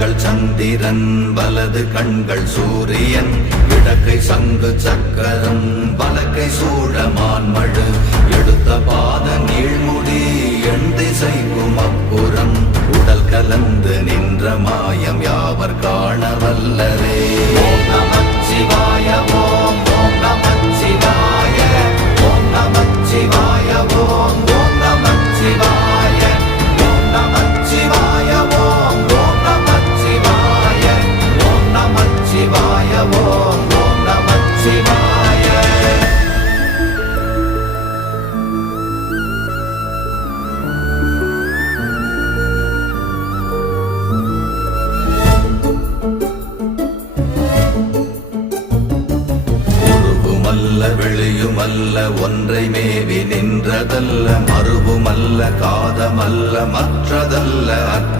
கண்கள் சந்திரன் வலது கண்கள் சூரியன் இடக்கை சங்கு சக்கரம் வலக்கை சூழமான்மழு எடுத்த பாத நீழ்முடி எண் திசைக்கும் அப்புறம் உடல் கலந்து நின்ற மாயம் யாவர் காண வல்லரே. ஓம் நமச்சிவாய ஓம் ஓம் நமச்சிவாய ஓம் நமச்சிவாய ஓம் ஓம் நமச்சிவாய ஓம் நமச்சிவாய ஓம் ஓம் நமச்சிவாய ஓம் நமச்சிவாய ஓம் ஓம் நமச்சிவாய. வெளியுமல்ல ஒன்றை மேவி நின்றதல்ல மறுவுமல்ல காதமல்ல மற்றதல்ல